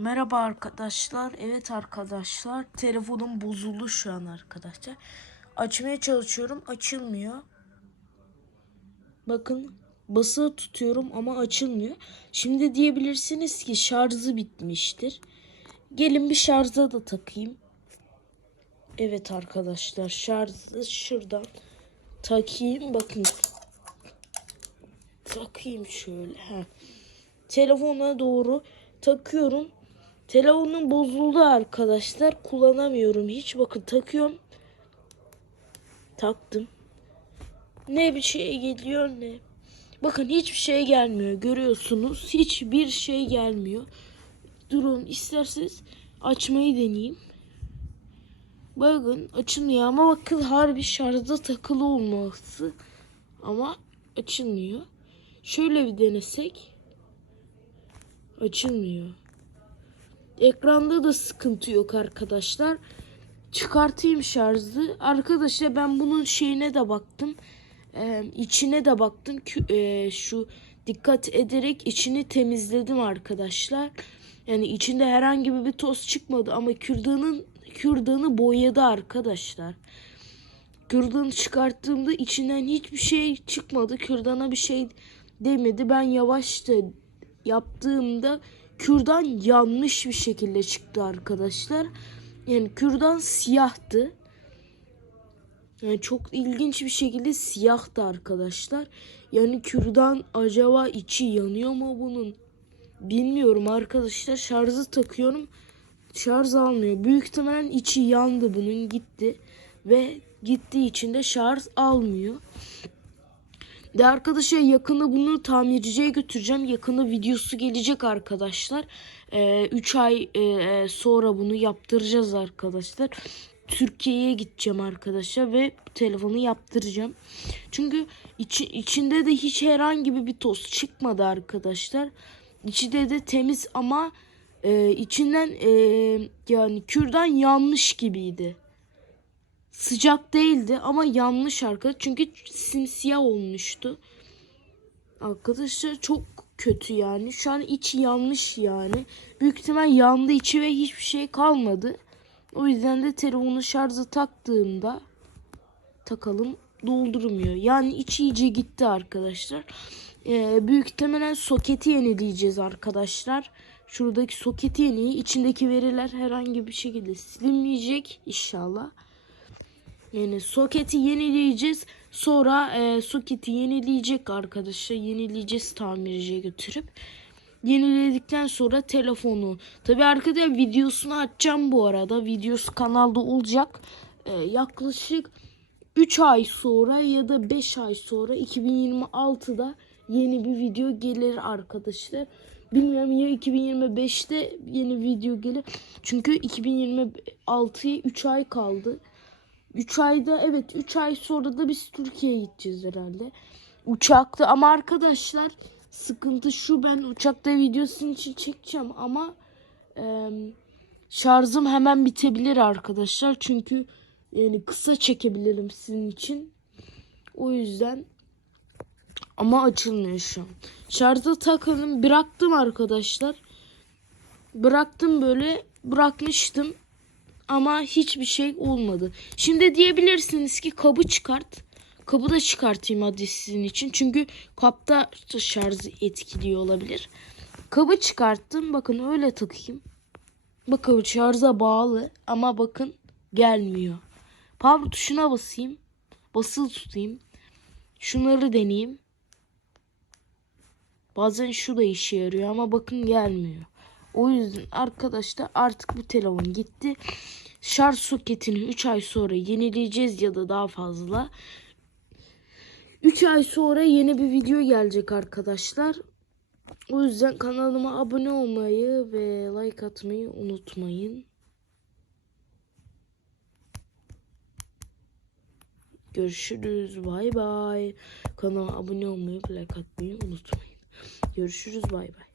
Merhaba arkadaşlar. Evet arkadaşlar. Telefonum bozuldu şu an arkadaşlar. Açmaya çalışıyorum. Açılmıyor. Bakın basılı tutuyorum ama açılmıyor. Şimdi diyebilirsiniz ki şarjı bitmiştir. Gelin bir şarja da takayım. Evet arkadaşlar şarjı şuradan takayım. Bakın takayım şöyle. Heh. Telefona doğru takıyorum. Telefonum bozuldu arkadaşlar. Kullanamıyorum hiç. Bakın takıyorum. Taktım. Ne bir şey geliyor ne. Bakın hiçbir şey gelmiyor. Görüyorsunuz. Hiçbir şey gelmiyor. Durun isterseniz açmayı deneyeyim. Bakın açılmıyor ama bakın harbi şarjda takılı olması. Ama açılmıyor. Şöyle bir denesek. Açılmıyor. Ekranda da sıkıntı yok arkadaşlar. Çıkartayım şarjı. Arkadaşlar ben bunun şeyine de baktım. Ee, içine de baktım. Kü- e, şu dikkat ederek içini temizledim arkadaşlar. Yani içinde herhangi bir toz çıkmadı ama kürdanın kürdanı boyadı arkadaşlar. Kürdanı çıkarttığımda içinden hiçbir şey çıkmadı. Kürdana bir şey demedi. Ben yavaşça yaptığımda kürdan yanlış bir şekilde çıktı arkadaşlar. Yani kürdan siyahtı. Yani çok ilginç bir şekilde siyahtı arkadaşlar. Yani kürdan acaba içi yanıyor mu bunun? Bilmiyorum arkadaşlar. Şarjı takıyorum. Şarj almıyor. Büyük ihtimalle içi yandı bunun gitti. Ve gittiği için de şarj almıyor. De arkadaşlar yakında bunu tamirciye götüreceğim. Yakında videosu gelecek arkadaşlar. 3 ay e, sonra bunu yaptıracağız arkadaşlar. Türkiye'ye gideceğim arkadaşlar ve telefonu yaptıracağım. Çünkü içi, içinde de hiç herhangi bir toz çıkmadı arkadaşlar. İçinde de temiz ama e, içinden e, yani kürdan yanlış gibiydi sıcak değildi ama yanlış arkadaşlar. Çünkü simsiyah olmuştu. Arkadaşlar çok kötü yani. Şu an içi yanmış yani. Büyük ihtimal yandı içi ve hiçbir şey kalmadı. O yüzden de telefonu şarja taktığımda takalım doldurmuyor. Yani içi iyice gitti arkadaşlar. Ee, büyük ihtimalle soketi yenileyeceğiz arkadaşlar. Şuradaki soketi yeniyi içindeki veriler herhangi bir şekilde silinmeyecek inşallah. Yani soketi yenileyeceğiz. Sonra e, soketi yenileyecek arkadaşlar. Yenileyeceğiz tamirciye götürüp. Yeniledikten sonra telefonu. Tabi arkadaşlar videosunu açacağım bu arada. Videosu kanalda olacak. E, yaklaşık 3 ay sonra ya da 5 ay sonra 2026'da yeni bir video gelir arkadaşlar. Bilmiyorum ya 2025'te yeni video gelir. Çünkü 2026'ya 3 ay kaldı. 3 ayda evet 3 ay sonra da biz Türkiye'ye gideceğiz herhalde. Uçakta ama arkadaşlar sıkıntı şu ben uçakta videosunu için çekeceğim ama e, şarjım hemen bitebilir arkadaşlar. Çünkü yani kısa çekebilirim sizin için. O yüzden ama açılmıyor şu an. Şarja takalım bıraktım arkadaşlar. Bıraktım böyle bırakmıştım ama hiçbir şey olmadı. Şimdi diyebilirsiniz ki kabı çıkart. Kabı da çıkartayım hadi sizin için. Çünkü kapta şarjı etkiliyor olabilir. Kabı çıkarttım. Bakın öyle takayım. Bakın şarja bağlı ama bakın gelmiyor. Power tuşuna basayım. Basılı tutayım. Şunları deneyeyim. Bazen şu da işe yarıyor ama bakın gelmiyor. O yüzden arkadaşlar artık bu telefon gitti. Şarj soketini 3 ay sonra yenileyeceğiz ya da daha fazla. 3 ay sonra yeni bir video gelecek arkadaşlar. O yüzden kanalıma abone olmayı ve like atmayı unutmayın. Görüşürüz. Bay bay. Kanala abone olmayı like atmayı unutmayın. Görüşürüz. Bay bay.